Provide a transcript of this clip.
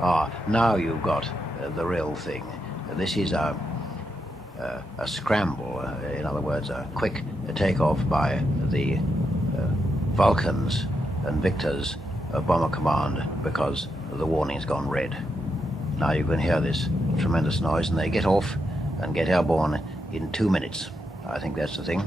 Now you've got the real thing. This is a scramble, in other words, a quick takeoff by the Vulcans and Victors of Bomber Command because the warning's gone red. Now you can hear this tremendous noise, and they get off and get airborne in 2 minutes. I think that's the thing.